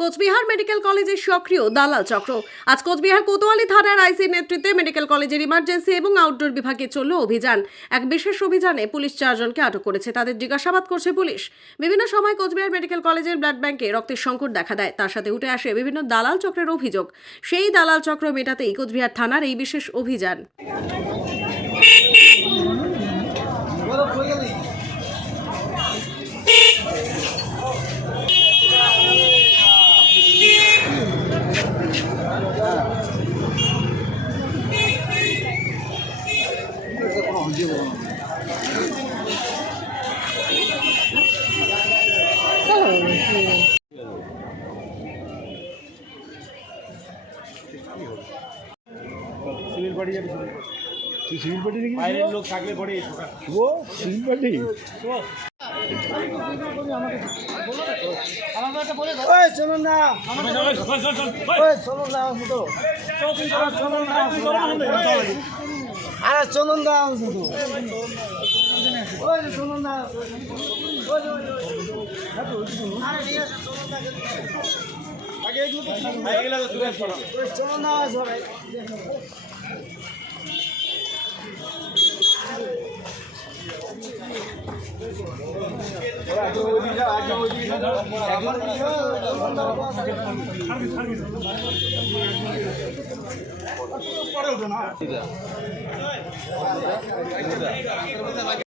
Cooch Behar medical কলেজের সক্রিয় দালাল চক্র। আজ কোচবিহার কোতোয়ালি থানার আইসির নেতৃত্বে মেডিকেল কলেজের ইমার্জেন্সি এবং আউটডোর বিভাগে চলল অভিযান। এক বিশেষ অভিযানে পুলিশ 4 জনকে আটক করেছে। তাদের জিজ্ঞাসাবাদ করছে পুলিশ। বিভিন্ন সময় কোচবিহার মেডিকেল কলেজের ব্লাড ব্যাংকে রক্তের সংকট দেখা দেয়। তার সাথে উঠে আসে বিভিন্ন দালাল চক্রের অভিযোগ। সেই দালাল চক্র মেটাতেই কোচবিহার থানার এই বিশেষ অভিযান। সিভিল পার্টি যাবে তুই সিভিল পার্টি নাকি বাইরের লোক থাকলে পরে ও সিভিল পার্টি চলুন না চলুন না আরে চলুন না শুধু চলুন না চলুন না সবাই পরে উঠো না